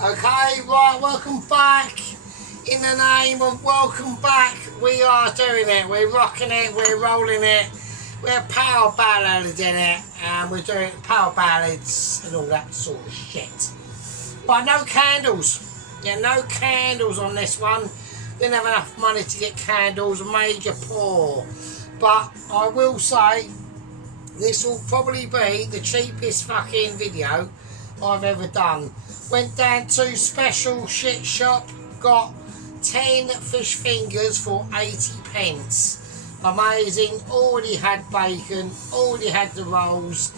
Okay, right, welcome back. In the name of welcome back, we are doing it. We're rocking it, we're rolling it. We're power ballads in it, and we're doing power ballads and all that sort of shit. But no candles. Yeah, no candles on this one. Didn't have enough money to get candles, major poor. But I will say, this will probably be the cheapest fucking video I've ever done. Went down to Special Shit Shop, got 10 fish fingers for 80 pence. Amazing, already had bacon, already had the rolls.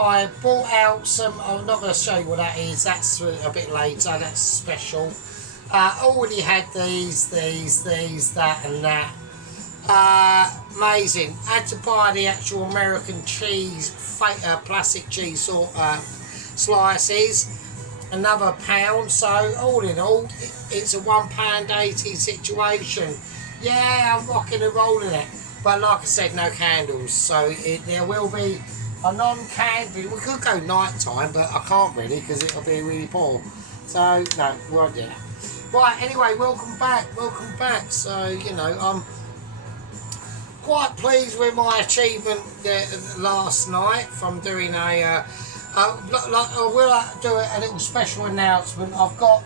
I bought out some, I'm not going to show you what that is, that's a bit later, that's special. Already had these, that and that. Amazing. Had to buy the actual American cheese, plastic cheese sort slices. Another £1. So all in all, it's a £1.80 situation. Yeah, I'm rocking and rolling it. But like I said, no candles. So there will be a non-candle. We could go night time, but I can't really because it'll be really poor. So no, we won't do that. Right. Anyway, welcome back. Welcome back. So you know, I'm quite pleased with my achievement last night from doing a. I will do a little special announcement. I've got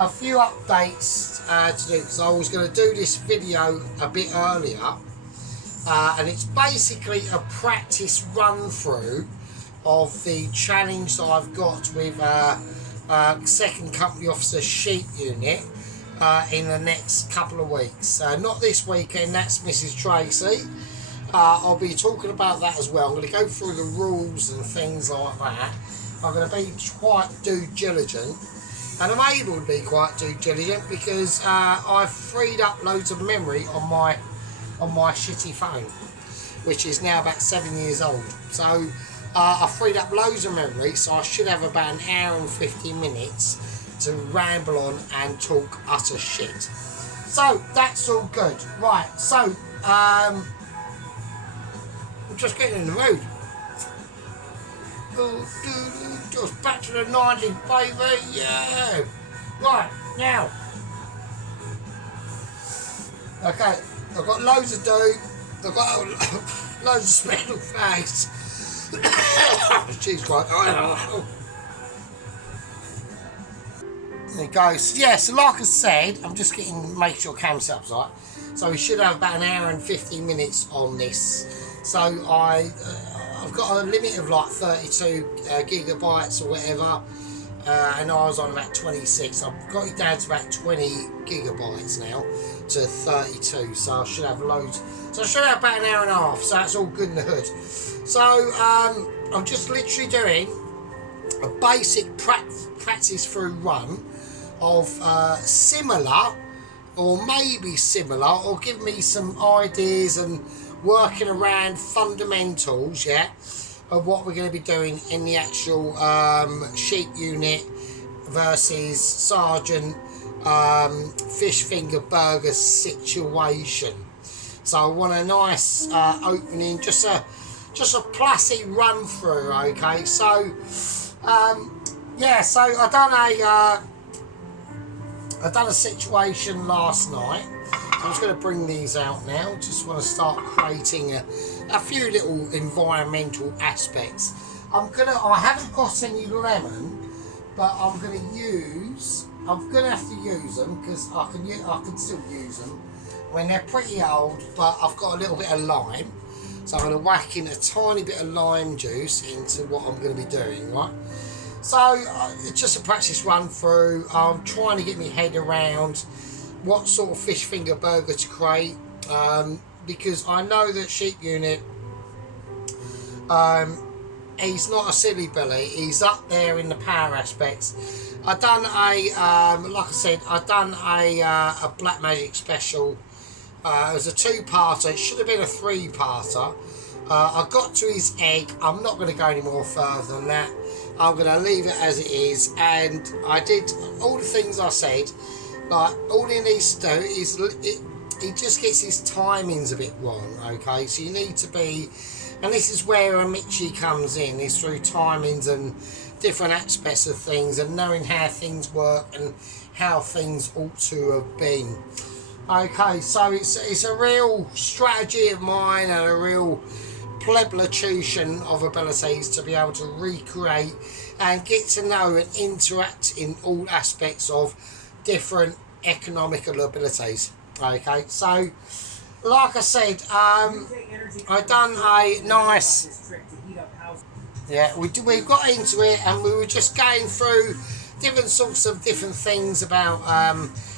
a few updates to do because I was going to do this video a bit earlier, and it's basically a practice run through of the challenge that I've got with Second Company Officer Sheep Unit in the next couple of weeks. Not this weekend, that's Mrs. Tracy. I'll be talking about that as well. I'm going to go through the rules and things like that. I'm going to be quite due diligent, and I'm able to be quite due diligent because I've freed up loads of memory on my shitty phone, which is now about 7 years old. So I freed up loads of memory, so I should have about an hour and 50 minutes to ramble on and talk utter shit. So that's all good. Right, so just getting in the mood. Just back to the 90s, baby, yeah. Right, now. Okay, I've got loads to do. I've got loads of special facts. She's quite. There you go. So, yeah, so like I said, I'm just make sure cam setup's right. So we should have about an hour and 50 minutes on this. So I've got a limit of like 32 gigabytes or whatever, and I was on about 26. I've got it down to about 20 gigabytes now to 32. So I should have loads. So I should have about an hour and a half. So that's all good in the hood. So I'm just literally doing a basic practice through run of similar, or maybe similar, or give me some ideas and working around fundamentals, yeah, of what we're going to be doing in the actual sheep unit versus sergeant fish finger burger situation. So I want a nice opening, just a placid run through. Okay, so yeah, so I done a situation last night. I'm just going to bring these out now. Just want to start creating a few little environmental aspects. I haven't got any lemon, but I'm going to have to use them because I can still use them when they're pretty old, but I've got a little bit of lime. So I'm going to whack in a tiny bit of lime juice into what I'm going to be doing, right? So it's just a practice run through. I'm trying to get my head around what sort of fish finger burger to create, because I know that Sheep Unit, he's not a silly Billy, he's up there in the power aspects. I've done like I said, I've done a Black Magic special. It was a 2-parter, it should have been a 3-parter. I got to his egg. I'm not going to go any more further than that. I'm going to leave it as it is, and I did all the things I said. Like, all he needs to do is he just gets his timings a bit wrong, okay? So you need to be, and this is where a Mitchie comes in, is through timings and different aspects of things and knowing how things work and how things ought to have been. Okay, so it's a real strategy of mine and a real pleblution of abilities to be able to recreate and get to know and interact in all aspects of different economical abilities. Okay, so like I said, I done a nice, yeah, we got into it and we were just going through different sorts of different things about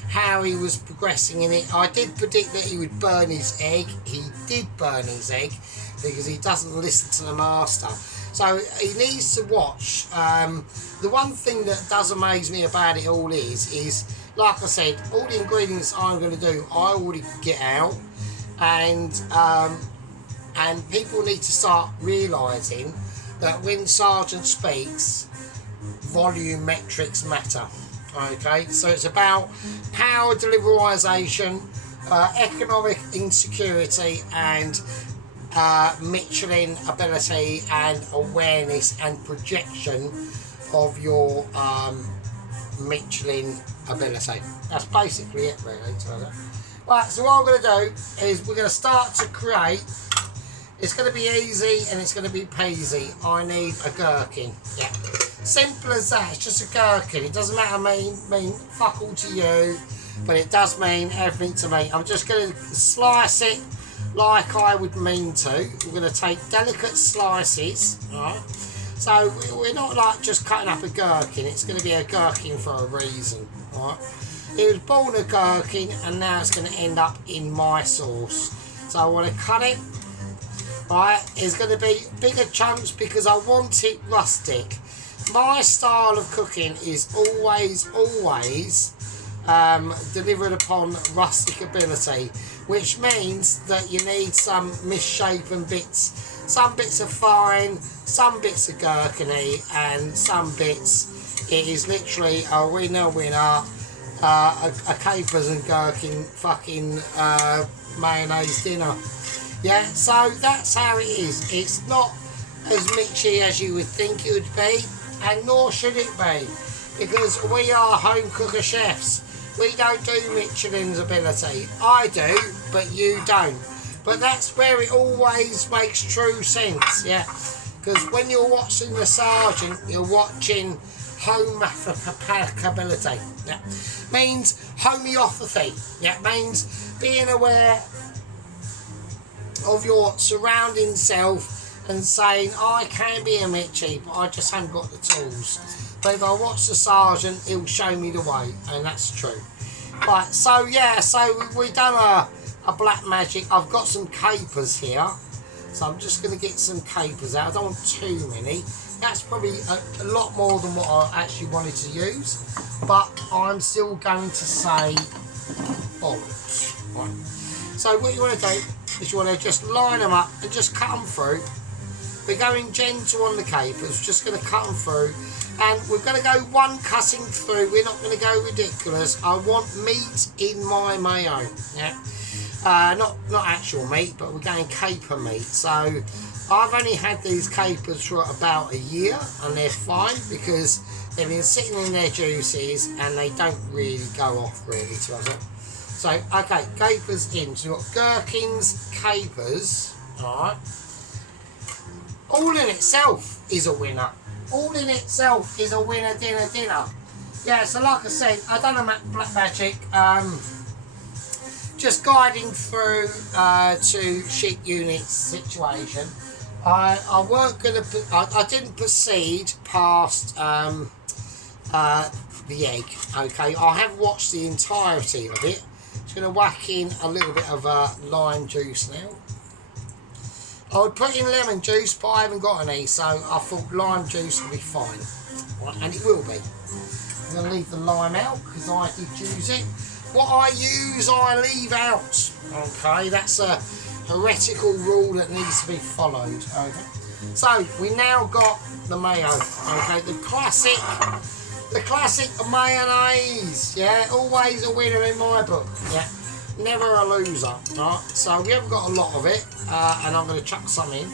how he was progressing in it. I did predict that he would burn his egg. He did burn his egg because he doesn't listen to the master. So he needs to watch. The one thing that does amaze me about it all is like I said, all the ingredients I'm going to do, I already get out, and people need to start realising that when Sergeant speaks, volume metrics matter. Okay, so it's about power deliverisation, economic insecurity, and Michelin ability and awareness and projection of your Michelin ability. That's basically it, really. Right, so what I'm going to do is we're going to start to create. It's going to be easy and it's going to be peasy. I need a gherkin. Yeah, simple as that. It's just a gherkin. It doesn't matter mean fuck all to you, but it does mean everything to me. I'm just going to slice it like I would mean to. We're going to take delicate slices, right? So we're not like just cutting up a gherkin. It's going to be a gherkin for a reason, right? It was born a gherkin and now it's going to end up in my sauce. So I want to cut it. Right, it's going to be bigger chunks because I want it rustic. My style of cooking is always delivered upon rustic ability, which means that you need some misshapen bits. Some bits are fine, some bits are gherkiny, and some bits it is literally a winner, a capers and gherkin fucking mayonnaise dinner. Yeah, so that's how it is. It's not as mitchy as you would think it would be, and nor should it be, because we are home cooker chefs. We don't do Michelin's ability. I do, but you don't. But that's where it always makes true sense, yeah? Because when you're watching the Sergeant, you're watching homeopathy, yeah? Means homeopathy, yeah? Means being aware of your surrounding self and saying, I can be a Mitchie, but I just haven't got the tools. But if I watch the Sergeant, he'll show me the way, and that's true. Right, so yeah, so we've done a black magic. I've got some capers here, so I'm just going to get some capers out. I don't want too many. That's probably a lot more than what I actually wanted to use, but I'm still going to say bollocks. Right. So what you want to do is you want to just line them up and just cut them through. We're going gentle on the capers, just going to cut them through, and we're going to go one cutting through. We're not going to go ridiculous. I want meat in my mayo, yeah. Not actual meat, but we're going caper meat. So I've only had these capers for about a year, and they're fine because they've been sitting in their juices and they don't really go off really to us. So, okay, capers in. So we've got gherkins, capers, alright. All in itself is a winner. All in itself is a winner, dinner. Yeah, so like I said, I've done a black magic, just guiding through to sheep units situation. I weren't going to, I didn't proceed past the egg, okay. I have watched the entirety of it. Just going to whack in a little bit of lime juice now. I would put in lemon juice, but I haven't got any, so I thought lime juice would be fine. Right, and it will be. I'm going to leave the lime out because I did use it. What I use, I leave out. Okay, that's a heretical rule that needs to be followed. Okay, so we now got the mayo. Okay, the classic mayonnaise. Yeah, always a winner in my book. Yeah, never a loser. Right, so we haven't got a lot of it, and I'm going to chuck some in.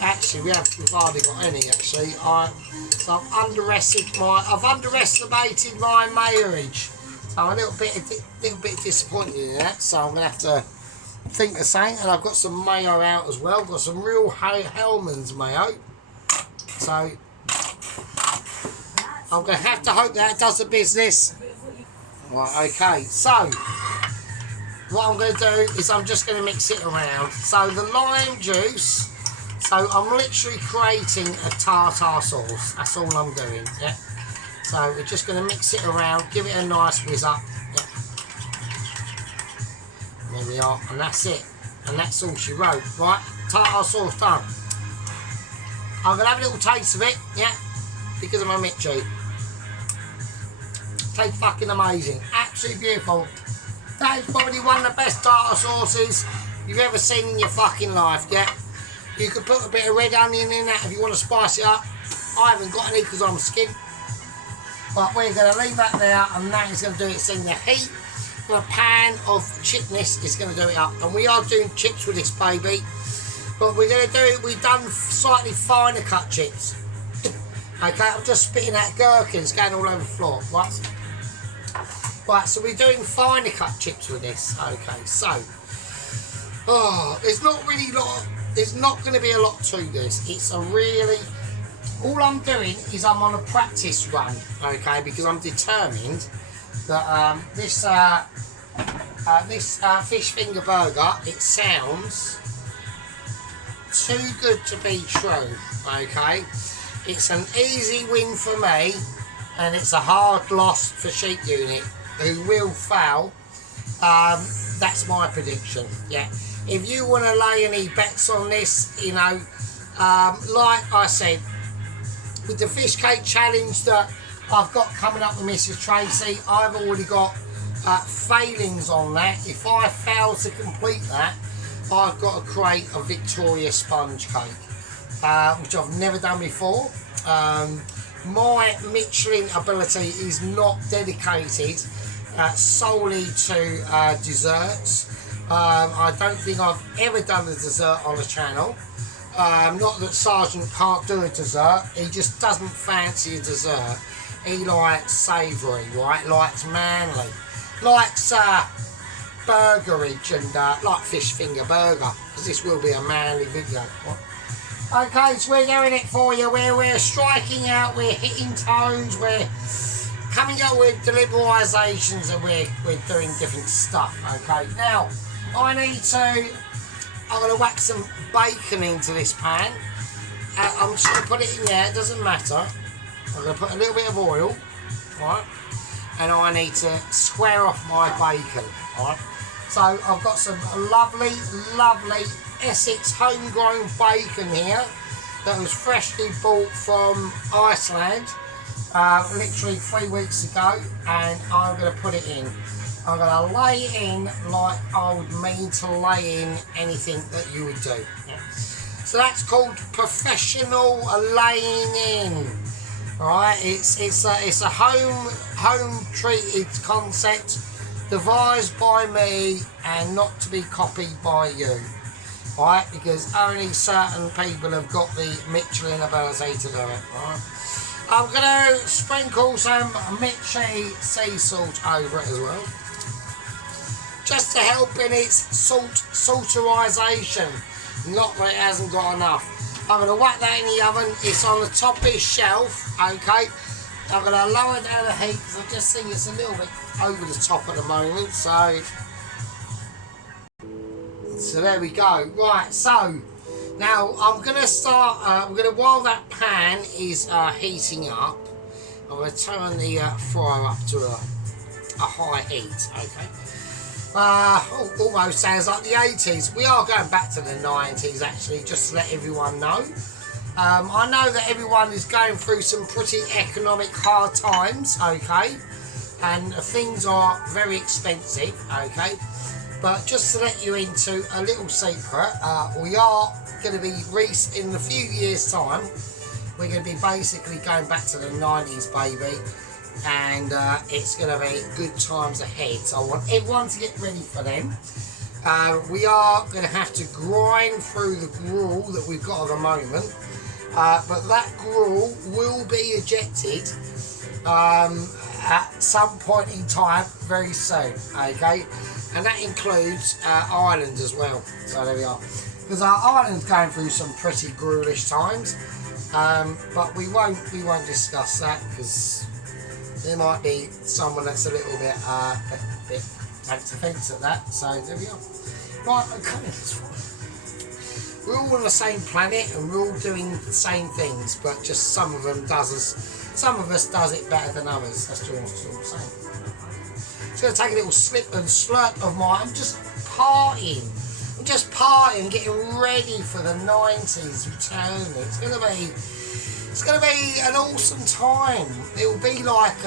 Actually, we've hardly got any. Actually, so I've underestimated my marriage. So I'm a little bit disappointed in that. So I'm gonna have to think the same. And I've got some mayo out as well. Got some real Hellmann's mayo. So I'm gonna have to hope that does the business. Right. Okay. So what I'm going to do is I'm just going to mix it around. So the lime juice, so I'm literally creating a tartar sauce. That's all I'm doing, yeah. So we're just going to mix it around, give it a nice whiz up. Yeah. There we are, and that's it. And that's all she wrote, right? Tartar sauce done. I'm going to have a little taste of it, yeah, because of my Mitchie. Tastes fucking amazing, absolutely beautiful. That is probably one of the best tartar sauces you've ever seen in your fucking life, yeah? You could put a bit of red onion in that if you want to spice it up. I haven't got any because I'm skint. But we're going to leave that there, and that is going to do it. In the heat of a pan of chipness is going to do it up. And we are doing chips with this baby. But we're going to do, we've done slightly finer cut chips. Okay, I'm just spitting out gherkins going all over the floor, right? Right, so we're doing finer cut chips with this. Okay, so there's not really there's not going to be a lot to this. It's a really, all I'm doing is I'm on a practice run, okay, because I'm determined that this fish finger burger, it sounds too good to be true, okay. It's an easy win for me, and it's a hard loss for Sheep Unit, who will fail. That's my prediction, yeah. If you want to lay any bets on this, you know, like I said, with the fish cake challenge that I've got coming up with Mrs. Tracy, I've already got failings on that. If I fail to complete that, I've got to create a Victoria sponge cake, which I've never done before. My Michelin ability is not dedicated solely to desserts. I don't think I've ever done a dessert on the channel. Not that Sergeant can't do a dessert, he just doesn't fancy a dessert. He likes savoury, right? Likes manly, likes burgerage, and like fish finger burger, because this will be a manly video. Okay, so we're doing it for you. We're striking out, we're hitting tones, we're coming up with deliberations, and we're doing different stuff. Okay, now I'm going to whack some bacon into this pan. I'm just going to put it in there, it doesn't matter. I'm going to put a little bit of oil, right? And I need to square off my bacon, right? So I've got some lovely, lovely Essex homegrown bacon here that was freshly bought from Iceland, literally 3 weeks ago, and I'm going to put it in. I'm going to lay it in like I would mean to lay in anything that you would do. Yeah. So that's called professional laying in. Alright, it's a home treated concept devised by me and not to be copied by you. Right, because only certain people have got the Michelin ability to do it. Right. I'm going to sprinkle some Mitchie sea salt over it as well, just to help in its salterization. Not that it hasn't got enough. I'm going to whack that in the oven. It's on the top-ish shelf, okay. I'm going to lower down the heat because I just think it's a little bit over the top at the moment. So there we go. Right, so now I'm going to start, while that pan is heating up, I'm going to turn the fryer up to a high heat, okay. Almost sounds like the 80s. We are going back to the 90s actually, just to let everyone know. I know that everyone is going through some pretty economic hard times, okay, and things are very expensive, okay. But just to let you into a little secret, we are going to be, in a few years' time, we're going to be basically going back to the 90s, baby, and it's going to be good times ahead. So I want everyone to get ready for them. We are going to have to grind through the gruel that we've got at the moment, but that gruel will be ejected at some point in time very soon, okay? And that includes Ireland as well. So there we are. Because Ireland's going through some pretty gruelish times, but we won't discuss that because there might be someone that's a little bit takes offence at that. So there we are. Right, okay, that's fine. We're all on the same planet and we're all doing the same things, but just some of us does it better than others. That's all I'm saying. Just gonna take a little slip and slurp of mine. I'm just partying, getting ready for the 90s return. It's gonna be an awesome time. It will be like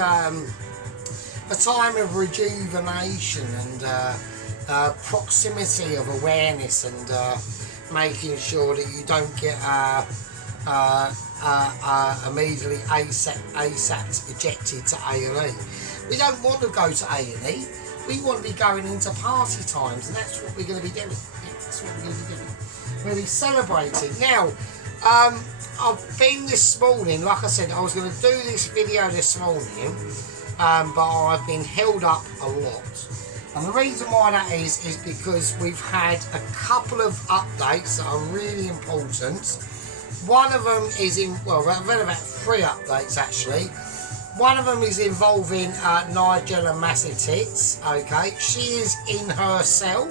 a time of rejuvenation and proximity of awareness and making sure that you don't get immediately ASAP ejected to A&E. We don't want to go to A&E. We want to be going into party times, and that's what we're going to be doing. Yeah, that's what we're going to be doing. We're going to be celebrating. Now, I've been this morning, like I said, I was going to do this video this morning, but I've been held up a lot. And the reason why that is because we've had a couple of updates that are really important. One of them is I've had about 3 updates actually. One of them is involving Nigella Massive Tits, okay. She is in her cell.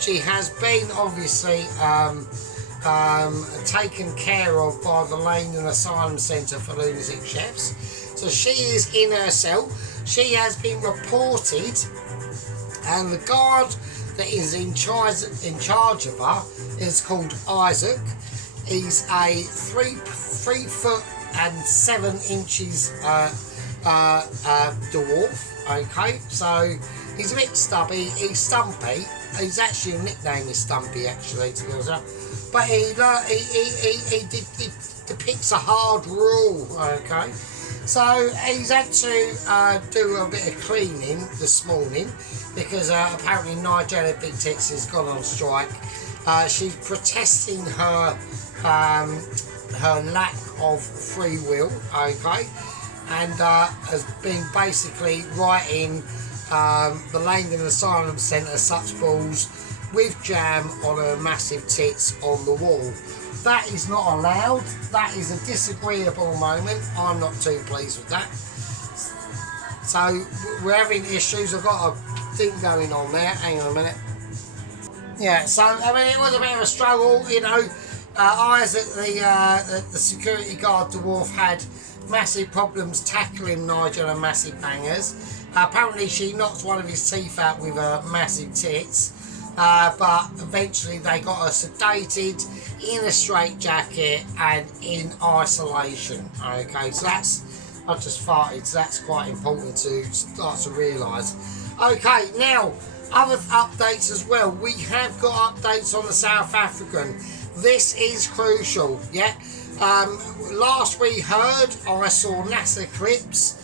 She has been obviously taken care of by the Langdon Asylum Centre for Lunatic Chefs. So she is in her cell. She has been reported, and the guard that is in charge of her is called Isaac. He's a 3 foot and 7 inches dwarf. Okay, so he's a bit stubby. He's stumpy. His actual nickname is Stumpy, actually, to be honest. But he depicts a hard rule. Okay. So he's had to do a bit of cleaning this morning because apparently Nigella Big Tits has gone on strike. She's protesting her lack of free will, okay, and has been basically writing the Langdon Asylum Centre such balls with jam on her massive tits on the wall. That is not allowed. That is a disagreeable moment. I'm not too pleased with that. So we're having issues. I've got a thing going on there. Hang on a minute. Yeah, so I mean it was a bit of a struggle, you know. Isaac, the security guard dwarf, had massive problems tackling Nigella Massive Bangers. Apparently she knocked one of his teeth out with her massive tits. But eventually they got her sedated, in a straitjacket and in isolation. Okay, so I just farted, so that's quite important to start to realise. Okay, now other updates as well. We have got updates on the South African. This is crucial, yeah. Last we heard, I saw NASA clips.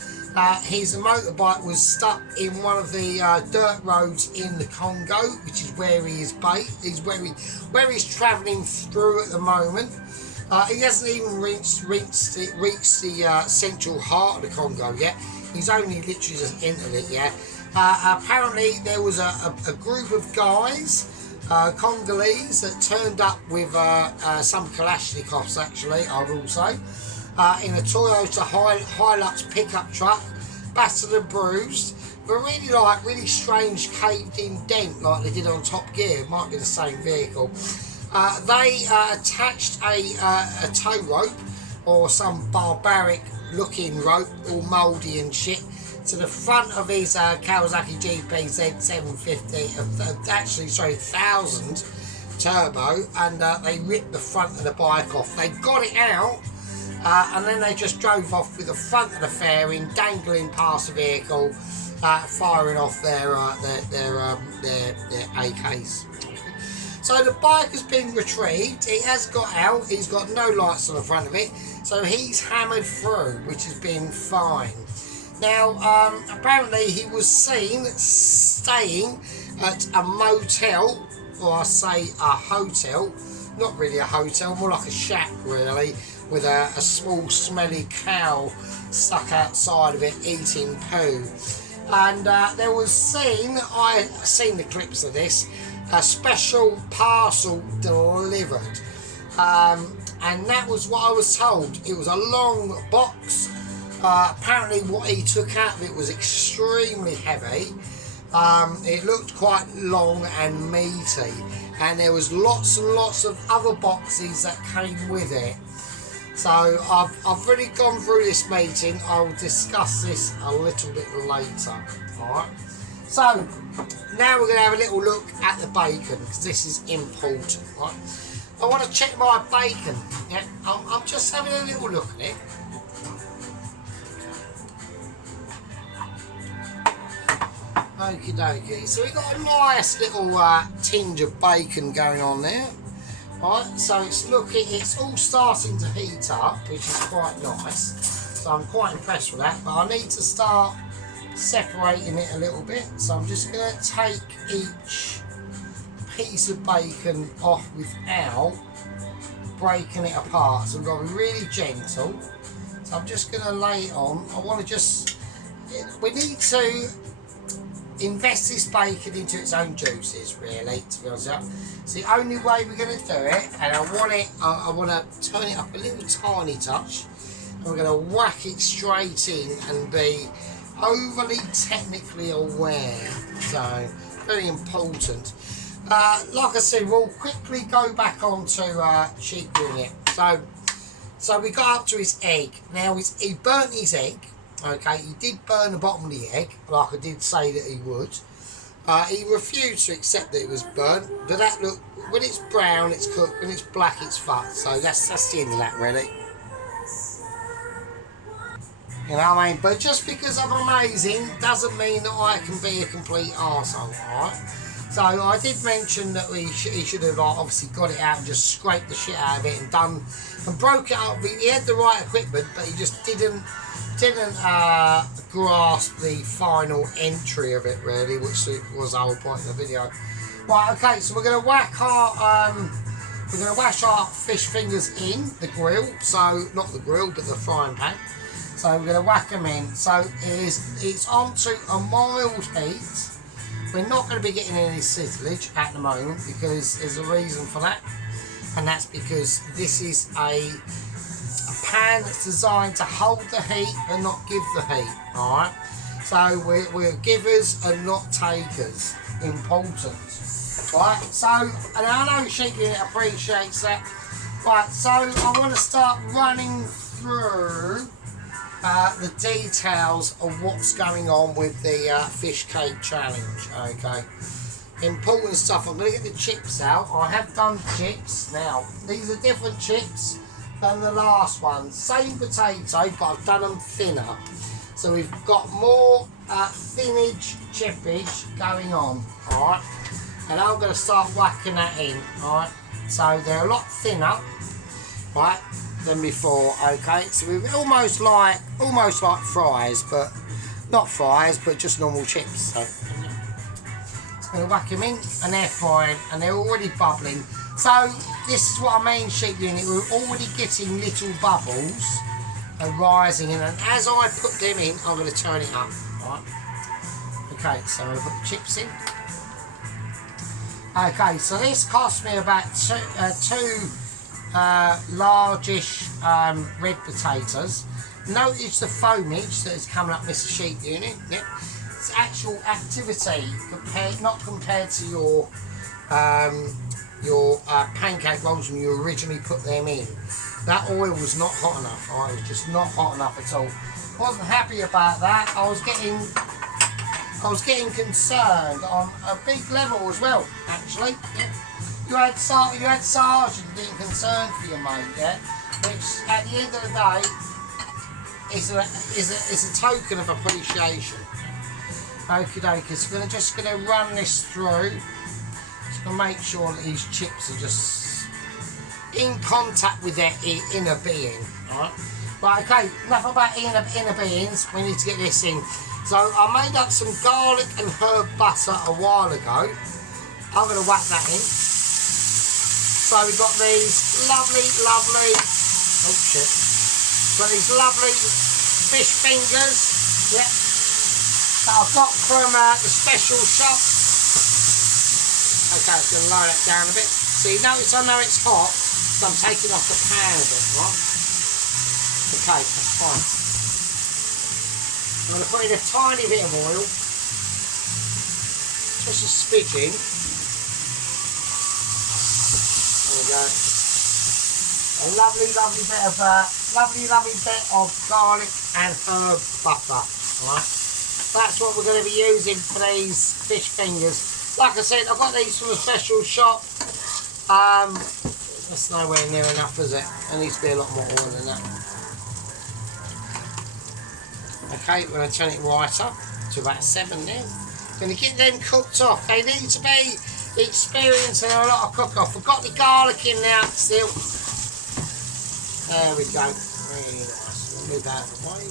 His motorbike was stuck in one of the dirt roads in the Congo, which is where he is based. Where he's travelling through at the moment. He hasn't even reached the central heart of the Congo yet. He's only literally just entered it. Yeah. Apparently there was a group of guys, Congolese, that turned up with some Kalashnikovs. Actually, I will say. In a Toyota Hilux pickup truck, battered and bruised, but really strange caved-in dent like they did on Top Gear. It might be the same vehicle. They attached a tow rope or some barbaric-looking rope, all mouldy and shit, to the front of his Kawasaki GP Z750, actually 1000 turbo, and they ripped the front of the bike off. They got it out. And then they just drove off with the front of the fairing dangling past the vehicle, firing off their AKs. So the bike has been retrieved. It has got out. He's got no lights on the front of it, so he's hammered through, which has been fine. Now, apparently he was seen staying at a motel, or I say a hotel, not really a hotel, more like a shack really, with a small smelly cow stuck outside of it eating poo. And there was I seen the clips of this, a special parcel delivered. And that was what I was told. It was a long box. Apparently what he took out of it was extremely heavy. It looked quite long and meaty, and there was lots and lots of other boxes that came with it. So I've already gone through this meeting. I'll discuss this a little bit later. Alright. So now we're going to have a little look at the bacon, because this is important. Right? I want to check my bacon. Yeah, I'm just having a little look at it. Okie dokie. So we've got a nice little tinge of bacon going on there. Right, so it's all starting to heat up, which is quite nice. So I'm quite impressed with that, but I need to start separating it a little bit. So I'm just going to take each piece of bacon off without breaking it apart. So I'm going to be really gentle. So I'm just going to lay it on. We need to invest this bacon into its own juices, really, to be honest with you. It's the only way we're going to do it, and I want to turn it up a little tiny touch, and we're going to whack it straight in and be overly technically aware. So very important. Like I said, we'll quickly go back onto sheep unit. So we got up to his egg. Now he burnt his egg. Okay, he did burn the bottom of the egg, like I did say that he would. He refused to accept that it was burnt. But that look, when it's brown, it's cooked. When it's black, it's fucked. So that's the end of that, really. You know what I mean? But just because I'm amazing doesn't mean that I can be a complete arsehole, alright? So I did mention that he should have obviously got it out and just scraped the shit out of it and broke it up. He had the right equipment, but he just didn't grasp the final entry of it, really, which was the whole point of the video. Right, okay, so we're going to wash our fish fingers in the grill. So not the grill, but the frying pan. So we're going to whack them in. So it's onto a mild heat. We're not going to be getting any sizzlage at the moment, because there's a reason for that, and that's because this is a pan that's designed to hold the heat and not give the heat. Alright, so we're givers and not takers. Important. Right, so, and I know Sheep Unit appreciates that. Right, so I want to start running through the details of what's going on with the fish cake challenge. Okay, important stuff. I'm going to get the chips out. I have done chips. Now these are different chips than the last one. Same potato, but I've done them thinner. So we've got more thinage chippage going on. Alright, and I'm going to start whacking that in. Alright, so they're a lot thinner, right, than before. Okay, so we're almost like fries, but not fries, but just normal chips. So I'm going to whack them in, and they're frying, and they're already bubbling. So this is what I mean, Sheep Unit. We're already getting little bubbles and rising, and as I put them in, I'm going to turn it up. Right. Okay, so I'm going to put the chips in. Okay, so this cost me about two largish red potatoes. Notice the foamage that is coming up Mr. Sheep Unit. Yep. It's actual activity not compared to your pancake rolls when you originally put them in. That oil was not hot enough. It was just not hot enough at all. Wasn't happy about that. I was getting concerned on a big level as well, actually. Yeah. You had sergeant being concerned for your mate, yeah, which at the end of the day is a token of appreciation. Okie dokie, so we're just going to run this through. Just going to make sure that these chips are just in contact with their inner being. Alright, right, okay, enough about inner beings. We need to get this in. So I made up some garlic and herb butter a while ago. I'm going to whack that in. So we've got these lovely, oh shit, got these lovely fish fingers, yeah, that I've got from the special shop. Okay, I'm going to lower that down a bit. So you notice I know it's hot, so I'm taking off the pan a bit, right? Okay, that's fine. I'm going to put in a tiny bit of oil, just a smidgen. There we go. A lovely bit of garlic and herb butter. Right. That's what we're going to be using for these fish fingers. Like I said, I've got these from a special shop. That's nowhere near enough, is it? There needs to be a lot more oil than that. Okay, we're going to turn it right up to about 7 now. Going to get them cooked off. They need to be experiencing a lot of cook-off. We've got the garlic in now still. There we go. Really nice. We'll move that out of the way.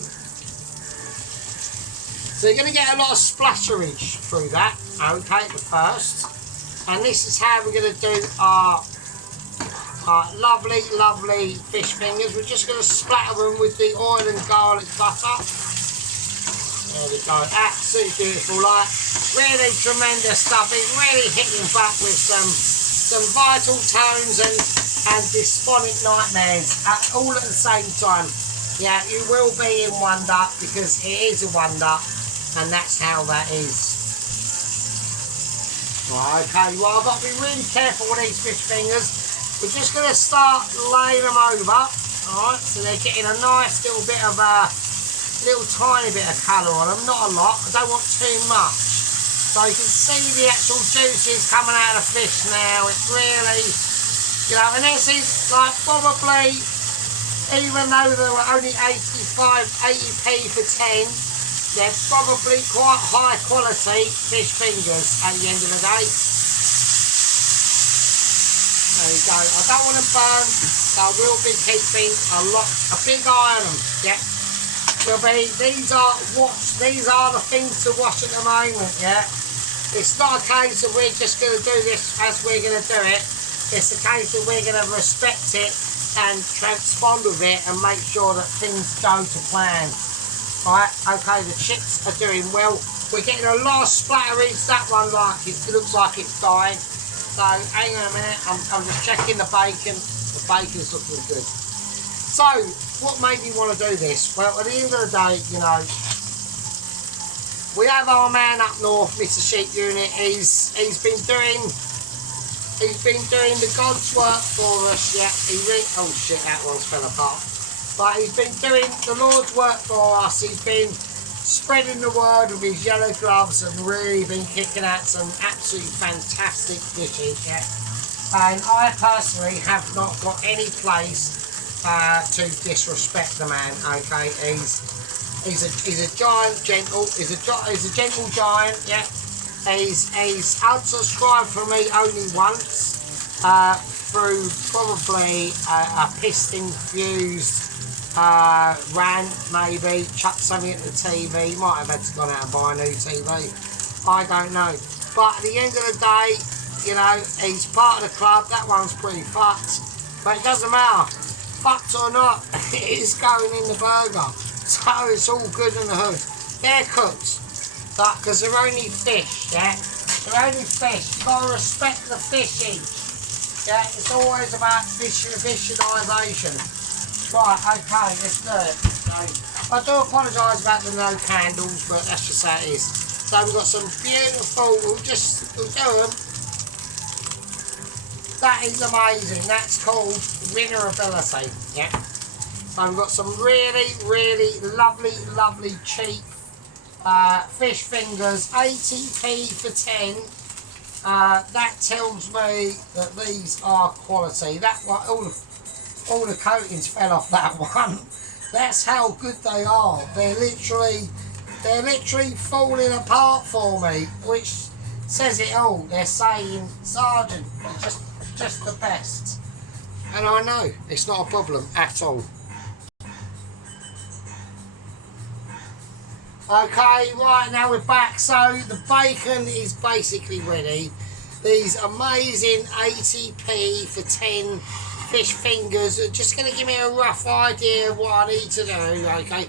So you're going to get a lot of splatterage through that, okay, at first. And this is how we're going to do our lovely fish fingers. We're just going to splatter them with the oil and garlic butter. There we go, absolutely beautiful, like really tremendous stuff. It's really hitting back with some vital tones and despondent nightmares all at the same time. Yeah, you will be in wonder because it is a wonder, and that's how that is. Right, okay, well I've got to be really careful with these fish fingers. We're just going to start laying them over, alright, so they're getting a nice little bit of little tiny bit of colour on them, not a lot. I don't want too much. So you can see the actual juices coming out of the fish now. It's really, you know, and this is like probably, even though they were only 80p for 10, they're probably quite high quality fish fingers at the end of the day. There you go. I don't want them burned, so I will be keeping a big eye on them. Yeah. These are the things to watch at the moment, yeah. It's not a case of we're just going to do this as we're going to do it. It's a case of we're going to respect it and transpond with it and make sure that things go to plan. Right, okay, the chips are doing well. We're getting a lot of splatterings. That one, like, it looks like it's died. So, hang on a minute, I'm just checking the bacon. The bacon's looking good. So, what made me want to do this? Well, at the end of the day, you know, we have our man up north, Mr. Sheep Unit. He's been doing the God's work for us. Yeah, oh shit, that one's fell apart. But he's been doing the Lord's work for us. He's been spreading the word with his yellow gloves and really been kicking out some absolutely fantastic dishes. Yeah, and I personally have not got any place to disrespect the man. Okay, he's a giant gentle. He's a gentle giant. Yeah, he's unsubscribed from me only once through probably a piston-fused rant, maybe chucked something at the TV. Might have had to go out and buy a new TV. I don't know. But at the end of the day, you know, he's part of the club. That one's pretty fucked, but it doesn't matter. Fucked or not, it is going in the burger, so it's all good in the hood. They're cooked, but because they're only fish, yeah? They're only fish. You've got to respect the fishing. Yeah, it's always about fissionisation. Right, okay, let's do it. So, I do apologise about the no candles, but that's just how it is. So we've got some beautiful, we'll do them. That is amazing. That's called winnerability. Yeah. So we've got some really lovely cheap fish fingers. 80p for 10. That tells me that these are quality. That one, all the coatings fell off that one. That's how good they are. They're literally falling apart for me, which says it all. They're saying, Sergeant, you're just the best. And I know, it's not a problem at all. Okay, right, now we're back. So the bacon is basically ready. These amazing 80p for 10 fish fingers are just going to give me a rough idea of what I need to do, okay?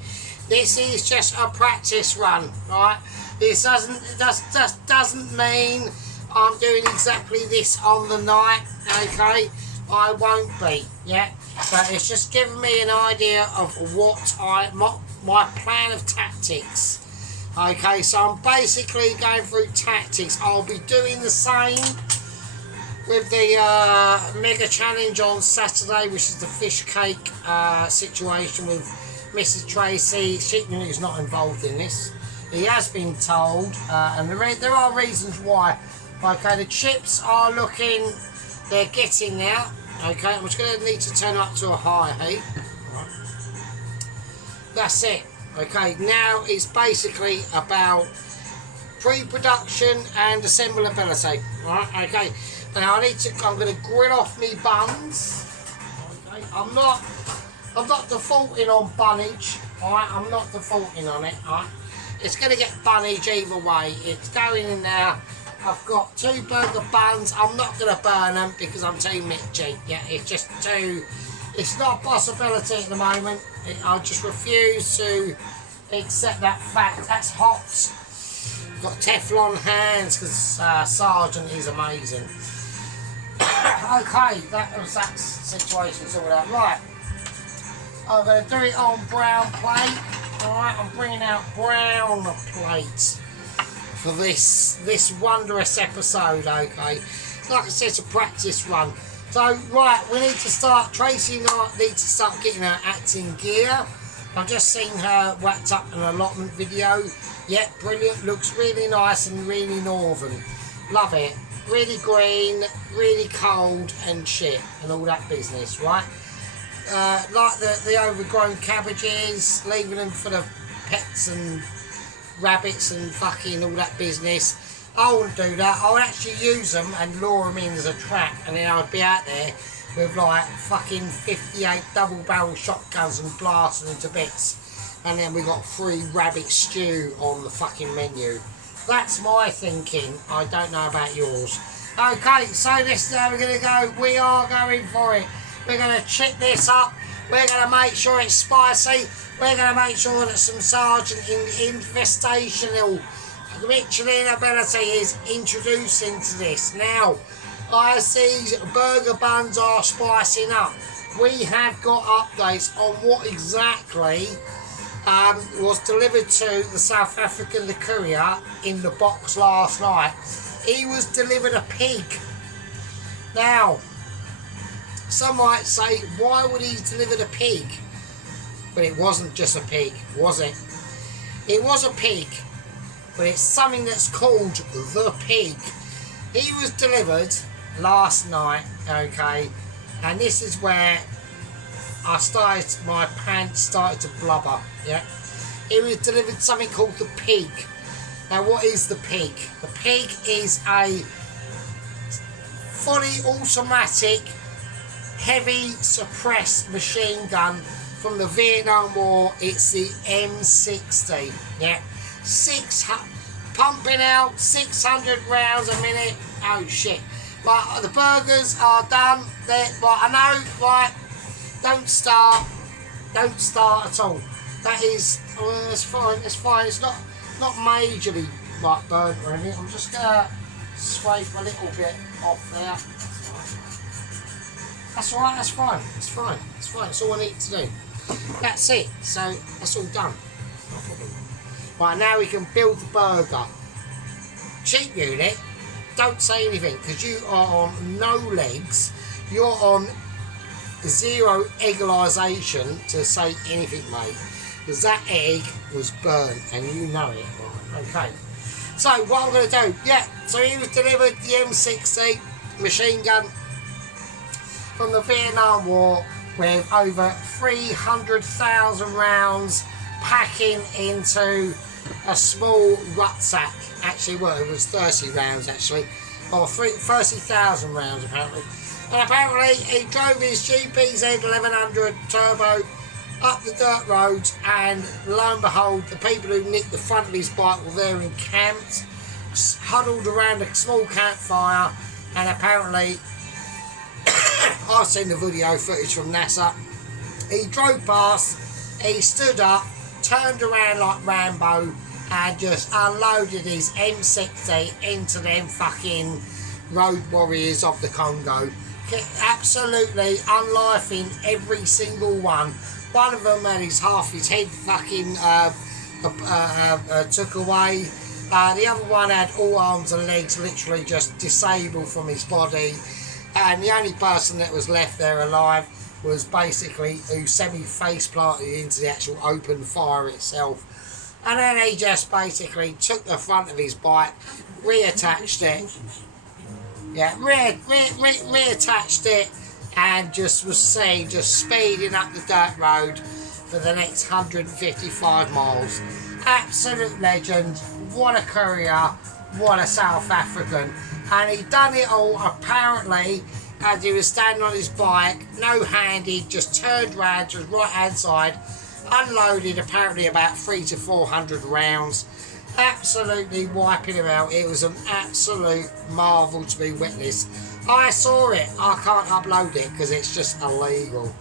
This is just a practice run, right? This doesn't mean I'm doing exactly this on the night, okay? I won't be, yeah? But it's just giving me an idea of what my plan of tactics. Okay, so I'm basically going through tactics. I'll be doing the same with the mega challenge on Saturday, which is the fish cake situation with Mrs. Tracy. Sheepman is not involved in this. He has been told, and there are reasons why. Okay, the chips are looking, they're getting there. Okay, I'm just going to need to turn up to a higher heat. Right. That's it. Okay, now it's basically about pre-production and assemblability. Right, okay. Now I'm going to grill off me buns. Okay, I'm not defaulting on bunnage. Alright, I'm not defaulting on it. Alright, it's going to get bunnage either way. It's going in there. I've got 2 burger buns. I'm not going to burn them because I'm too mitchy. Yeah, it's just too... It's not a possibility at the moment. I just refuse to accept that fact. That's hot. Got Teflon hands because Sergeant is amazing. Okay, that situation sorted out. Right, I'm going to do it on brown plate. Alright, I'm bringing out brown plates for this wondrous episode, okay? Like I said, it's a practice run. So, right, we need to start, Tracy and I need to start getting her acting gear. I've just seen her whacked up an allotment video. Yeah, brilliant, looks really nice and really northern. Love it. Really green, really cold and shit and all that business, right? Like the overgrown cabbages, leaving them for the pets and rabbits and fucking all that business. I wouldn't do that. I would actually use them and lure them in as a trap, and then I'd be out there with like fucking 58 double barrel shotguns and blast them into bits, and then we got free rabbit stew on the fucking menu. That's my thinking. I don't know about yours. Okay, so this is how we're going to go. We are going for it. We're going to chip this up. We're going to make sure it's spicy. We're going to make sure that some Sergeant infestational Michelin ability is introduced into this. Now, as these burger buns are spicing up, we have got updates on what exactly was delivered to the South African courier in the box last night. He was delivered a pig. Now, some might say, why would he deliver a pig? But it wasn't just a pig, was it? It was a pig, but it's something that's called the pig. He was delivered last night, okay, and this is where my pants started to blubber, yeah. It was delivered something called the pig. Now, what is the pig? The pig is a fully automatic, heavy suppressed machine gun from the Vietnam War. It's the M60, yeah. Pumping out 600 rounds a minute. Oh shit. Right, the burgers are done. Right, I know, right, don't start at all. That is, it's fine, it's not majorly like burnt or anything. I'm just gonna scrape a little bit off there. That's alright, that's fine, it's all I need to do. That's it, so that's all done. No problem. Right, now we can build the burger. Cheap unit, don't say anything because you are on no legs. You're on 0 egalization to say anything, mate. Because that egg was burnt and you know it. Right, okay. So what I'm going to do, yeah, so he was delivered the M60 machine gun from the Vietnam War with over 300,000 rounds packing into a small rucksack. Actually, well, it was 30 rounds actually, or 30,000 rounds apparently. And apparently he drove his GPZ 1100 turbo up the dirt roads, and lo and behold, the people who nicked the front of his bike were there encamped, huddled around a small campfire, and apparently, I've seen the video footage from NASA, he drove past, he stood up, turned around like Rambo, and just unloaded his M60 into them fucking road warriors of the Congo. Absolutely unlifing every single one. One of them had half his head fucking took away. The other one had all arms and legs literally just disabled from his body. And the only person that was left there alive was basically who semi-face planted into the actual open fire itself. And then he just basically took the front of his bike, reattached it, reattached it, and just was seen just speeding up the dirt road for the next 155 miles. Absolute legend. What a courier, what a South African. And he done it all apparently as he was standing on his bike, no-handed, just turned round to his right-hand side, unloaded apparently about 300 to 400 rounds, absolutely wiping him out. It was an absolute marvel to be witnessed. I saw it, I can't upload it because it's just illegal.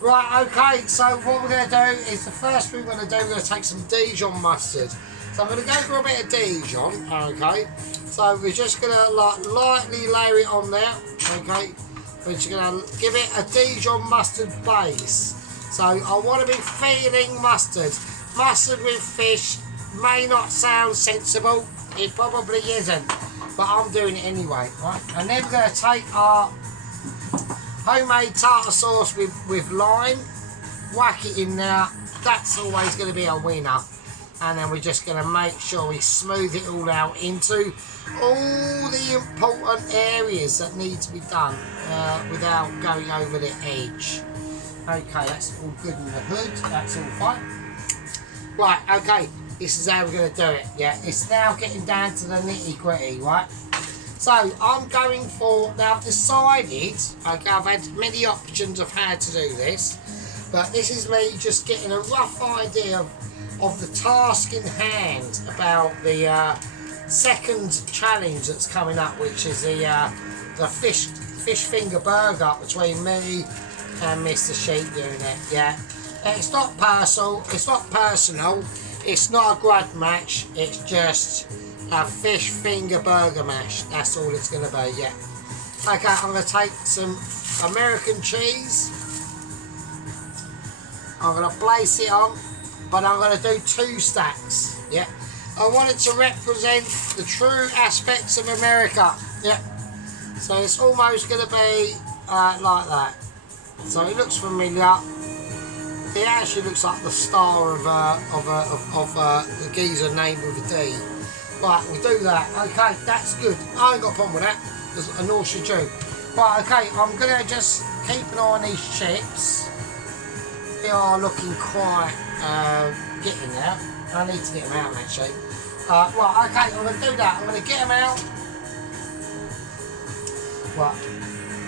Right, okay, so what we're going to do is the first thing we're going to do, we're going to take some Dijon mustard. So I'm going to go for a bit of Dijon, okay. So we're just going to lightly layer it on there, okay. We're just going to give it a Dijon mustard base. So I want to be feeling mustard. Mustard with fish may not sound sensible, it probably isn't, but I'm doing it anyway, right. And then we're going to take our homemade tartar sauce with lime, whack it in there. That's always going to be a winner. And then we're just going to make sure we smooth it all out into all the important areas that need to be done without going over the edge. Okay, that's all good in the hood, that's all fine. Right, okay, this is how we're going to do it, yeah. It's now getting down to the nitty gritty, right? So, I'm going for, now I've decided, okay, I've had many options of how to do this, but this is me just getting a rough idea of the task in hand about the second challenge that's coming up, which is the fish finger burger between me and Mr. Sheep doing it, yeah. It's not personal, it's not a grudge match, it's just a fish finger burger mash, that's all it's going to be, yeah. Okay, I'm going to take some American cheese, I'm going to place it on, but I'm going to do 2 stacks, yeah. I want it to represent the true aspects of America, yeah. So it's almost going to be like that. So it looks familiar. It actually looks like the star of the geezer named with a D. Right, we'll do that. Okay, that's good. I ain't got a problem with that, nor should you. Right, okay, I'm going to just keep an eye on these chips. They are looking quite getting there. I need to get them out actually. Right, okay, I'm going to do that. I'm going to get them out. Right,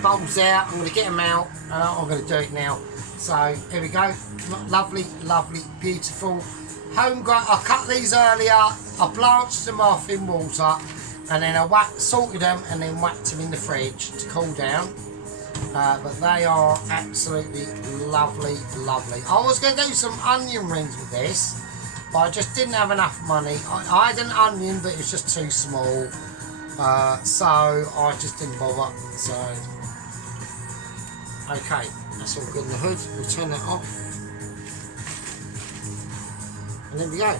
bowls there. I'm going to get them out, and I'm going to do it now. So here we go. Lovely, lovely, beautiful. Homegrown. I cut these earlier. I blanched them off in water, and then I salted them, and then whacked them in the fridge to cool down. But they are absolutely lovely, lovely. I was going to do some onion rings with this, but I just didn't have enough money. I had an onion, but it was just too small, so I just didn't bother. So, okay, that's all good in the hood. We'll turn that off, and there we go.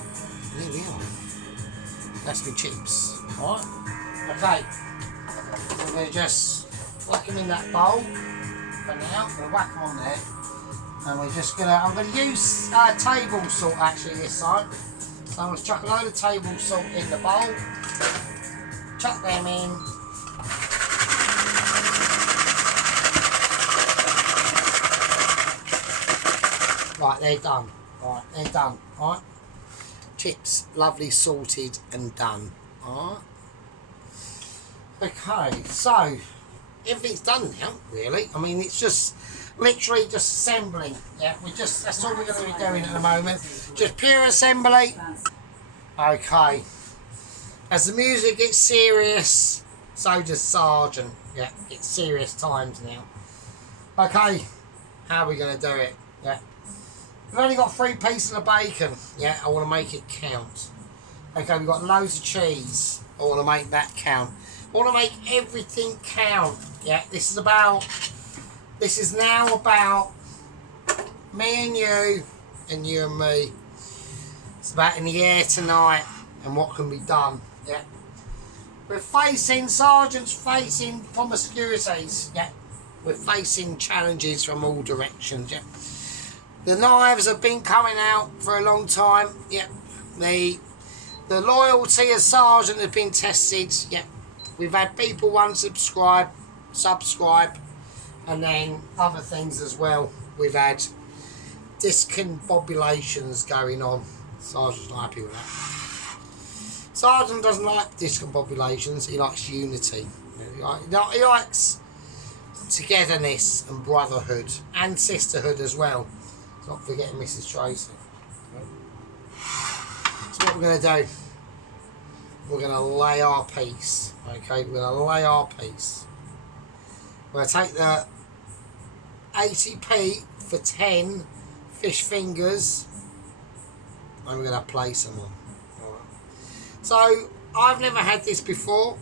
There we are. That's my chips. All right. Okay. So I'm going to just whack them in that bowl for now. I'm going to whack them on there. And we're just going to, I'm going to use table salt actually this time. So I'm going to chuck a load of table salt in the bowl. Chuck them in. Right, they're done. Right, they're done. Right. Chips, lovely salted and done. Alright. Okay, so everything's done now, really. I mean, it's just literally just assembling. Yeah, that's all we're going to be doing at the moment. Just pure assembly. Okay. As the music gets serious, so does Sergeant. Yeah, it's serious times now. Okay, how are we going to do it? Yeah. We've only got 3 pieces of bacon. Yeah, I want to make it count. Okay, we've got loads of cheese. I want to make that count. I want to make everything count. Yeah, this is now about me and you and me. It's about in the air tonight and what can be done. Yeah. We're facing, Sergeant's facing promiscuities. Yeah. We're facing challenges from all directions. Yeah. The knives have been coming out for a long time. Yeah. The loyalty of Sergeant has been tested. Yeah. We've had people unsubscribe, subscribe, and then other things as well. We've had discombobulations going on. Sergeant's not happy with that. Sergeant doesn't like discombobulations. He likes unity. He likes togetherness and brotherhood and sisterhood as well. Not forgetting Mrs. Tracy. So what we're going to do, we're going to lay our piece. Okay, we're going to lay our piece. We're going to take the 80p for 10 fish fingers and we're going to place them on. Alright. So I've never had this before.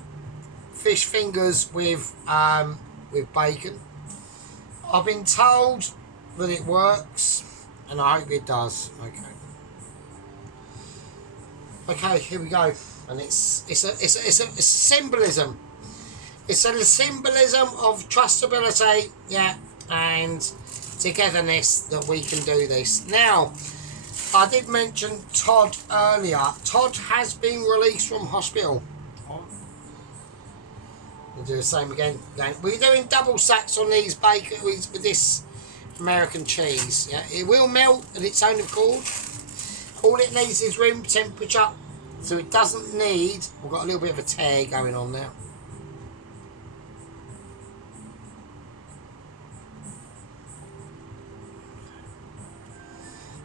Fish fingers with bacon. I've been told that it works and I hope it does. Okay, here we go. And it's a symbolism. It's a symbolism of trustability, yeah, and togetherness that we can do this. Now, I did mention Todd earlier. Todd has been released from hospital. We'll do the same again. We're doing double sacks on these bacon with this American cheese. Yeah, it will melt at its own accord. All it needs is room temperature, so it doesn't need. We've got a little bit of a tear going on now.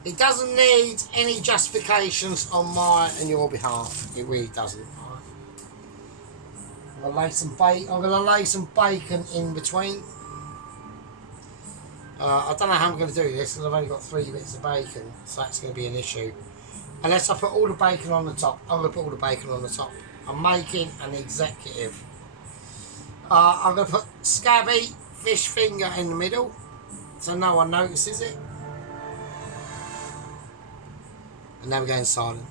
It doesn't need any justifications on my and your behalf. It really doesn't. I'm gonna lay some bacon in between. I don't know how I'm going to do this because I've only got 3 bits of bacon, so that's going to be an issue. Unless I put all the bacon on the top. I'm going to put all the bacon on the top. I'm making an executive. I'm going to put scabby fish finger in the middle, so no one notices it. And now we're going silent.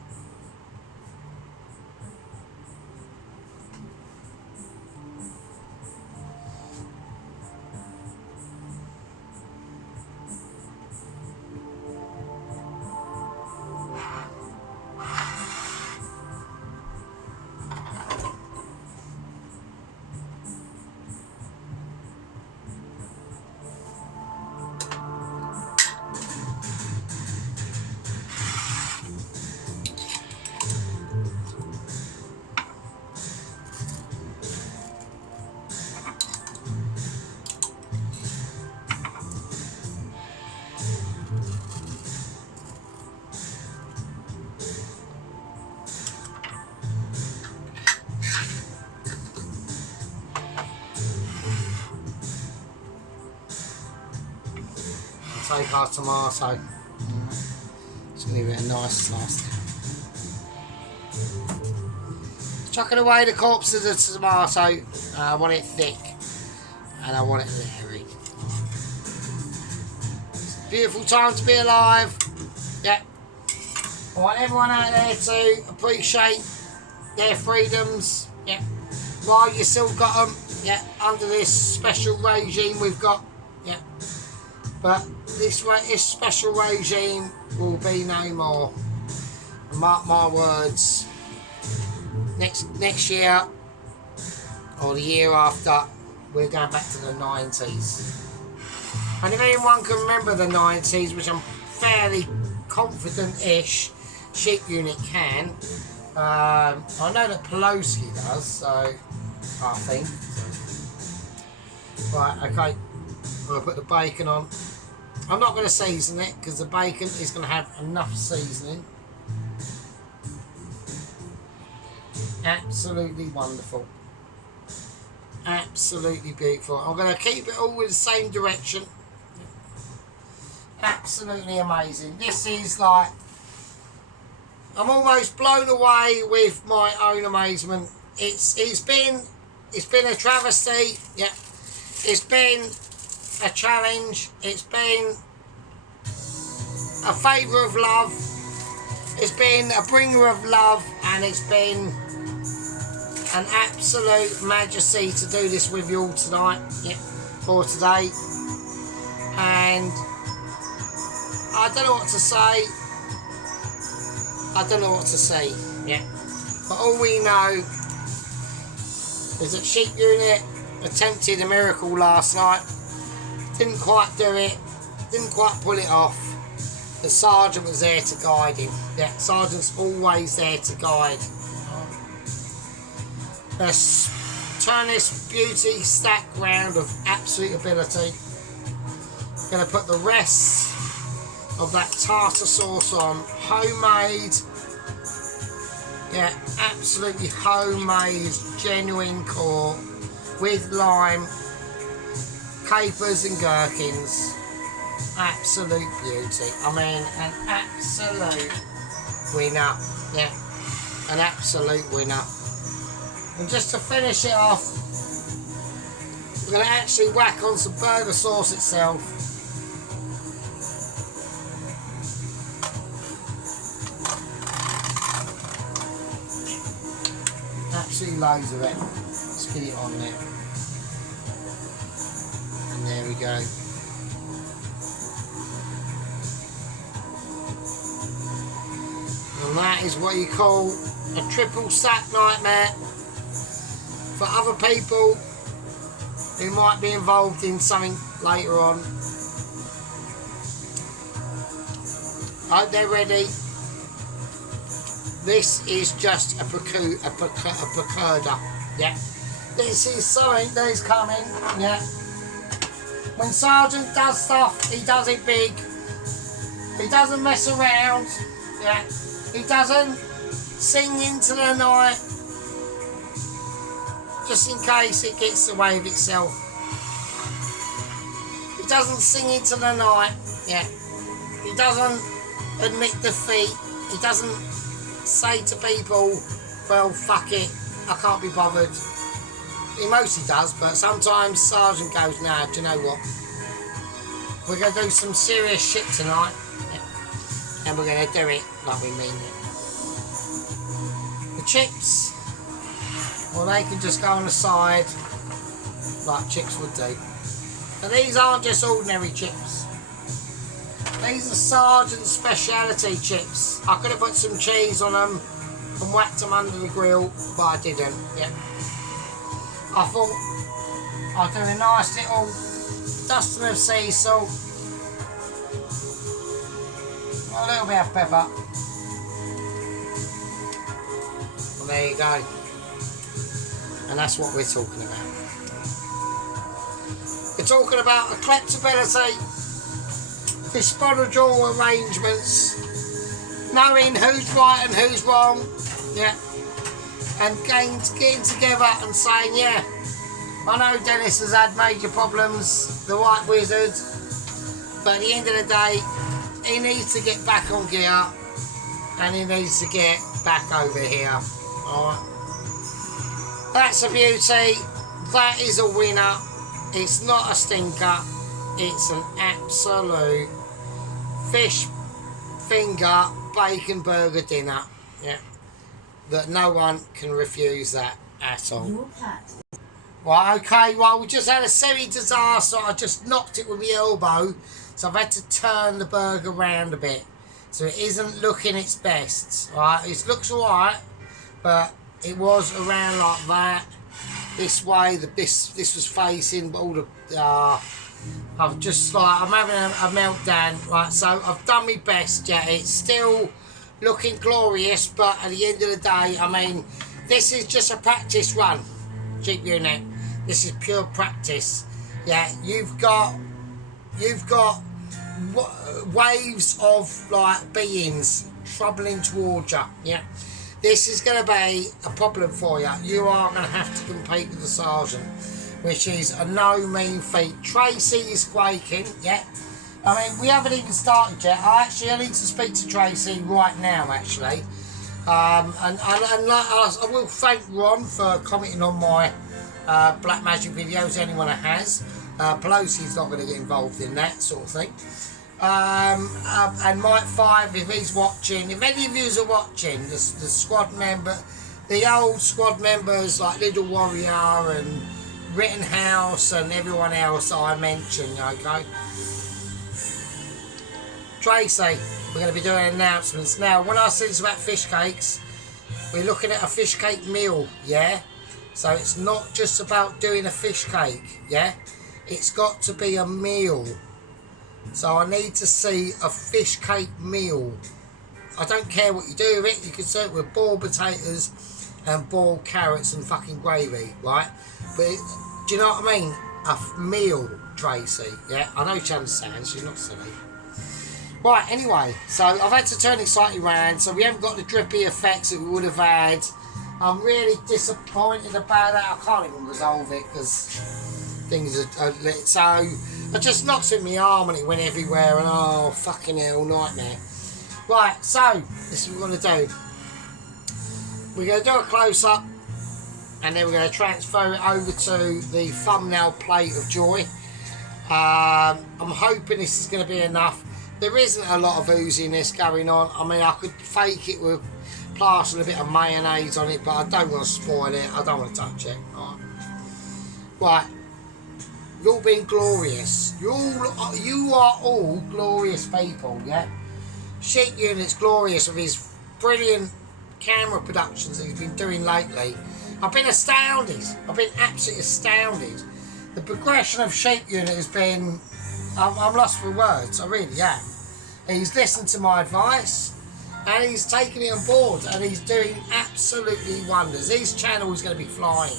Take our tomato. Just going to give it a nice slice. Chucking away the corpse of the tomato. I want it thick and I want it leery. Beautiful time to be alive. Yeah. I want everyone out there to appreciate their freedoms. Yeah. While you still got them. Yeah. Under this special regime we've got. Yeah. But this special regime will be no more. And mark my words. Next year or the year after, we're going back to the 90s. And if anyone can remember the 90s, which I'm fairly confident-ish, Sheep Unit can. I know that Pelosi does, so I think. Right, okay. I'm going to put the bacon on. I'm not going to season it because the bacon is going to have enough seasoning. Absolutely wonderful. Absolutely beautiful. I'm going to keep it all in the same direction. Absolutely amazing. This is like, I'm almost blown away with my own amazement. It's been a travesty. Yeah, it's been a challenge. It's been a favour of love. It's been a bringer of love, and it's been an absolute majesty to do this with you all tonight, yeah, for today. And I don't know what to say. I don't know what to say, yeah. But all we know is that Sheep Unit attempted a miracle last night. Didn't quite do it. Didn't quite pull it off. The sergeant was there to guide him. Yeah, sergeant's always there to guide. Let's turn this beauty stack round of absolute ability. Going to put the rest of that tartar sauce on. Homemade. Yeah, absolutely homemade, genuine core with lime, capers and gherkins. Absolute beauty. I mean, an absolute winner. Yeah, an absolute winner. And just to finish it off, we're going to actually whack on some burger sauce itself. Absolutely loads of it. Let's get it on there. And there we go. And that is what you call a triple stack nightmare. For other people who might be involved in something later on. I hope they're ready. This is just a piccata. Yeah. This is something that is coming. Yeah. When Sergeant does stuff, he does it big. He doesn't mess around. Yeah. He doesn't sing into the night. Just in case it gets away with itself. He doesn't sing into the night. Yeah. He doesn't admit defeat. He doesn't say to people, well, fuck it, I can't be bothered. He mostly does, but sometimes Sergeant goes, nah, do you know what? We're going to do some serious shit tonight. Yeah. And we're going to do it like we mean it. The chips, well, they can just go on the side like chips would do. And these aren't just ordinary chips. These are Sergeant's speciality chips. I could have put some cheese on them and whacked them under the grill, but I didn't. Yeah. I thought I'd do a nice little dusting of sea salt, a little bit of pepper. Well, there you go. And that's what we're talking about. We're talking about eclectability, disponible arrangements, knowing who's right and who's wrong, yeah, and getting together and saying, yeah, I know Dennis has had major problems, the White Wizard, but at the end of the day, he needs to get back on gear, and he needs to get back over here, alright. That's a beauty. That is a winner. It's not a stinker. It's an absolute fish finger bacon burger dinner. Yeah. That no one can refuse that at all. Right, okay, well, we just had a semi-disaster. I just knocked it with my elbow. So I've had to turn the burger around a bit. So it isn't looking its best. Right, it looks alright, but it was around like that, this way. This was facing all the. I've just like, I'm having a meltdown. Right, so I've done my best. Yeah, it's still looking glorious, but at the end of the day, I mean, this is just a practice run, Sheep Unit. This is pure practice. Yeah, you've got you've got waves of like beings troubling towards you. Yeah, this is going to be a problem for you. You are going to have to compete with the sergeant, which is a no mean feat. Tracy is quaking. Yeah, I mean we haven't even started yet. I need to speak to Tracy right now actually. And I will thank Ron for commenting on my Black Magic videos, anyone that has. Pelosi's not going to get involved in that sort of thing. And Mike 5, if he's watching, if any of you are watching, the squad member, the old squad members like Little Warrior and Rittenhouse and everyone else I mentioned, okay? Tracy, we're going to be doing announcements. Now, when I said it's about fish cakes, we're looking at a fish cake meal, yeah? So it's not just about doing a fish cake, yeah? It's got to be a meal. So I need to see a fish cake meal. I don't care what you do with it. You can serve it with boiled potatoes and boiled carrots and fucking gravy, right? But do you know what I mean? A meal, Tracy, yeah? I know she understands. She's not silly. Right, anyway, so I've had to turn it slightly round, so we haven't got the drippy effects that we would have had. I'm really disappointed about that. I can't even resolve it because things are lit. So I just knocked in my arm and it went everywhere, and oh, fucking hell, nightmare. Right, so this is what we're going to do. We're going to do a close-up, and then we're going to transfer it over to the thumbnail plate of joy. I'm hoping this is going to be enough. There isn't a lot of ooziness going on. I mean, I could fake it with plaster and a bit of mayonnaise on it, but I don't want to spoil it. I don't want to touch it. Right. You've all been glorious. You are all glorious people, yeah? Sheep Unit's glorious with his brilliant camera productions that he's been doing lately. I've been astounded. I've been absolutely astounded. The progression of Sheep Unit has been... I'm lost for words, I really am. He's listened to my advice and he's taken it on board and he's doing absolutely wonders. His channel is going to be flying.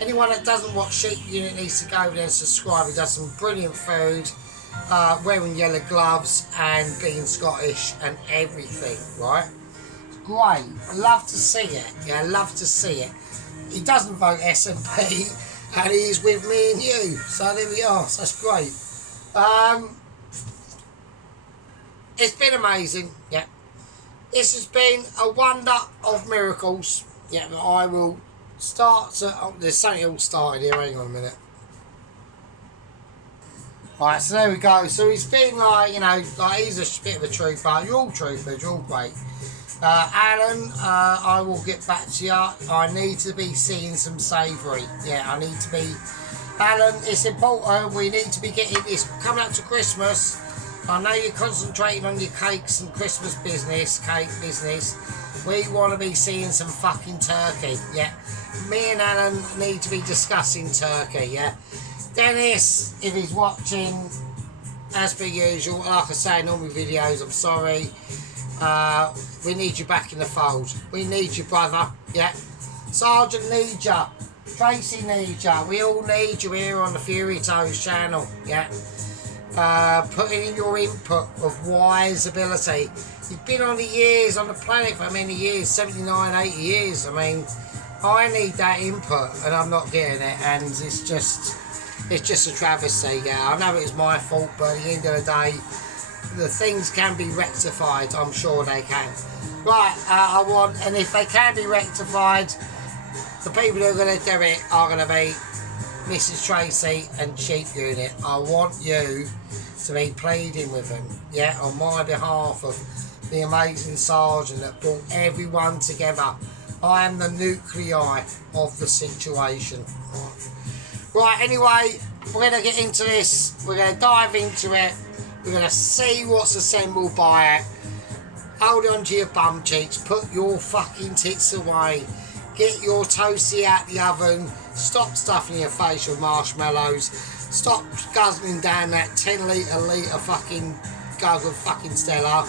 Anyone that doesn't watch Sheep Unit needs to go over there and subscribe. He does some brilliant food, wearing yellow gloves and being Scottish and everything, right? Great. Love to see it. Yeah, love to see it. He doesn't vote SNP and he's with me and you. So there we are. So that's great. It's been amazing, yeah. This has been a wonder of miracles, yeah. But I will start to. Oh, there's something all started here. Hang on a minute. Right, so there we go. So he's been like, you know, like he's a bit of a trooper. You're all troopers. You're all great. Alan, I will get back to you. I need to be seeing some savoury. Yeah, I need to be. Alan, it's important. We need to be getting this coming up to Christmas. I know you're concentrating on your cakes and Christmas business, cake business. We want to be seeing some fucking turkey, yeah. Me and Alan need to be discussing turkey, yeah. Dennis, if he's watching, as per usual, like I say in all my videos, I'm sorry. We need you back in the fold. We need you, brother, yeah. Sergeant needs you. Tracy needs you. We all need you here on the Fury Toes channel, yeah. Putting in your input of wise ability. You've been on the years on the planet for many years, 79, 80 years. I mean, I need that input and I'm not getting it, and it's just a travesty. Yeah, I know it was my fault, but at the end of the day, the things can be rectified. I'm sure they can. Right, and if they can be rectified, the people who are going to do it are going to be Mrs. Tracy and Sheep Unit. I want you to be pleading with them, yeah, on my behalf of the amazing sergeant that brought everyone together. I am the nuclei of the situation. Right, anyway, we're going to get into this. We're going to dive into it. We're going to see what's assembled by it. Hold on to your bum cheeks. Put your fucking tits away. Get your toasty out the oven. Stop stuffing your face with marshmallows. Stop guzzling down that 10 litre fucking gug of fucking Stella.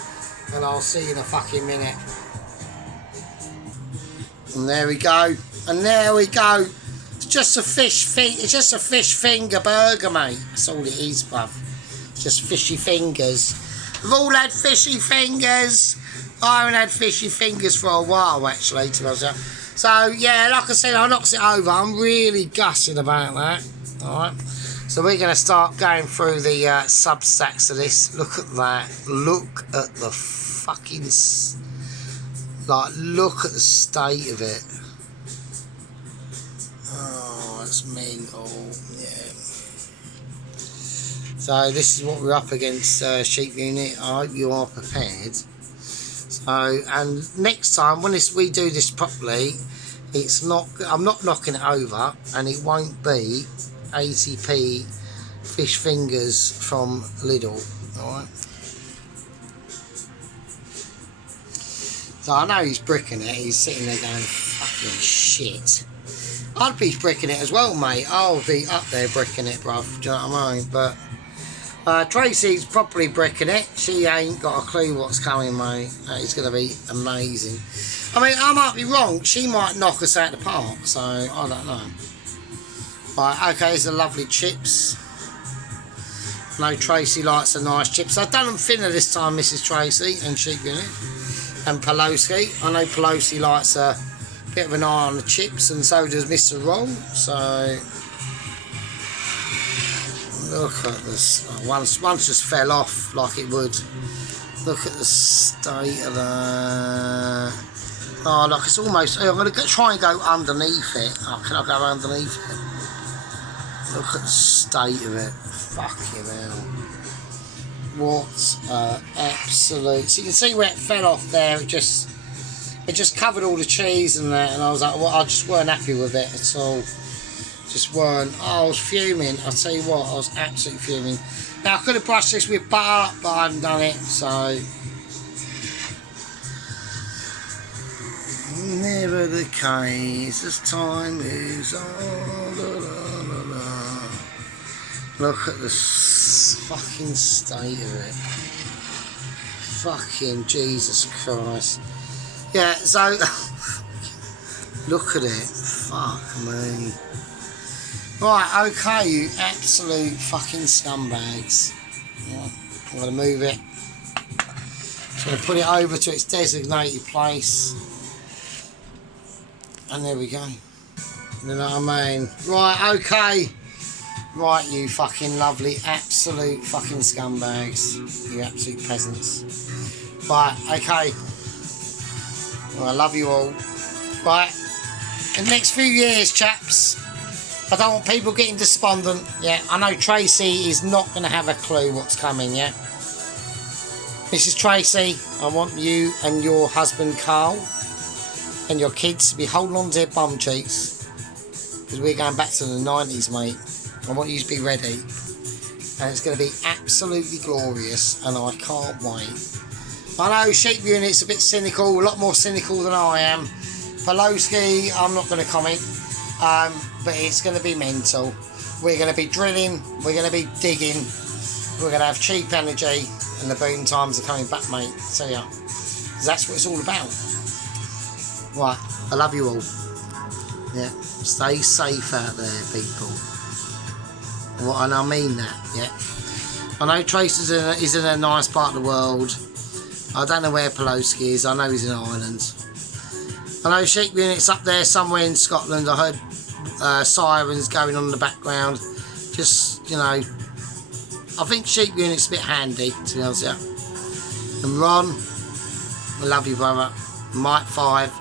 And I'll see you in a fucking minute. And there we go. And there we go. It's just a fish finger burger, mate. That's all it is, bruv. Just fishy fingers. We've all had fishy fingers. I haven't had fishy fingers for a while, actually, to myself. So, yeah, like I said, I knocked it over. I'm really gutted about that. Alright. So we're going to start going through the substacks of this. Look at that. Look at the fucking... look at the state of it. Oh, it's mental. Yeah. So this is what we're up against, sheep unit. I hope you are prepared. So, and next time when we do this properly, it's not. I'm not knocking it over, and it won't be 80p fish fingers from Lidl. All right. So I know he's bricking it. He's sitting there going, "Fucking shit." I'd be bricking it as well, mate. I'll be up there bricking it, bruv. Do you know what I mean? But Tracy's properly bricking it. She ain't got a clue what's coming, mate. It's going to be amazing. I mean, I might be wrong. She might knock us out the park, so I don't know. Right, okay, there's the lovely chips. I know Tracy likes the nice chips. I've done them thinner this time, Mrs. Tracy, and Sheep Unit. And Pelosi. I know Pelosi likes a bit of an eye on the chips, and so does Mr. Ron. So... look at this. Oh, once just fell off like it would. Look at the state of the... oh, look, it's almost... I'm going to try and go underneath it. Oh, can I go underneath it? Look at the state of it. Fucking hell. What absolute... so you can see where it fell off there. It just covered all the cheese and that, and I was like, well, I just weren't happy with it at all. Just weren't. Oh, I was fuming. I'll tell you what, I was absolutely fuming. Now, I could have brushed this with butter, but I haven't done it, so... never the case as time moves on. La, la, la, la. Look at the fucking state of it. Fucking Jesus Christ. Yeah, so... look at it. Fuck me. Right, okay, you absolute fucking scumbags. Yeah, I'm going to move it. Just going to put it over to its designated place. And there we go. You know what I mean? Right, okay. Right, you fucking lovely, absolute fucking scumbags. You absolute peasants. Right, okay. Well, I love you all. Right, in the next few years, chaps, I don't want people getting despondent. Yeah, I know Tracy is not going to have a clue what's coming, yeah? Mrs. Tracy, I want you and your husband Carl and your kids to be holding on to their bum cheeks, because we're going back to the 90s, mate. I want you to be ready. And it's going to be absolutely glorious, and I can't wait. I know Sheep Unit's a bit cynical, a lot more cynical than I am. Pelosi, I'm not going to comment. But it's going to be mental. We're going to be drilling, we're going to be digging, we're going to have cheap energy, and the boom times are coming back, mate. So yeah, that's what it's all about. Right, I love you all. Yeah, stay safe out there, people. And I mean that, yeah. I know Trace is in a nice part of the world. I don't know where Pelosi is, I know he's in Ireland. I know Sheep Unit's up there somewhere in Scotland. I heard sirens going on in the background. Just, you know, I think Sheep Unit's a bit handy, to be honest with you. And Ron, I love you, brother. Mike 5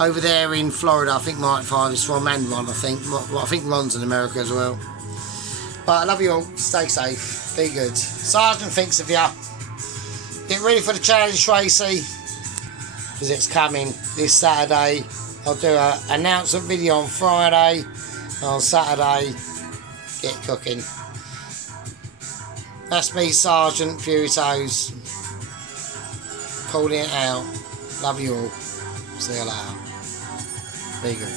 over there in Florida. I think Mike 5 is from, and Ron, I think. Well, I think Ron's in America as well. But I love you all. Stay safe. Be good. Sergeant thinks of you. Get ready for the challenge, Tracy, because it's coming this Saturday. I'll do an announcement video on Friday. On Saturday, get cooking. That's me, Sergeant Fury Toes, calling it out. Love you all. See you later. Be good.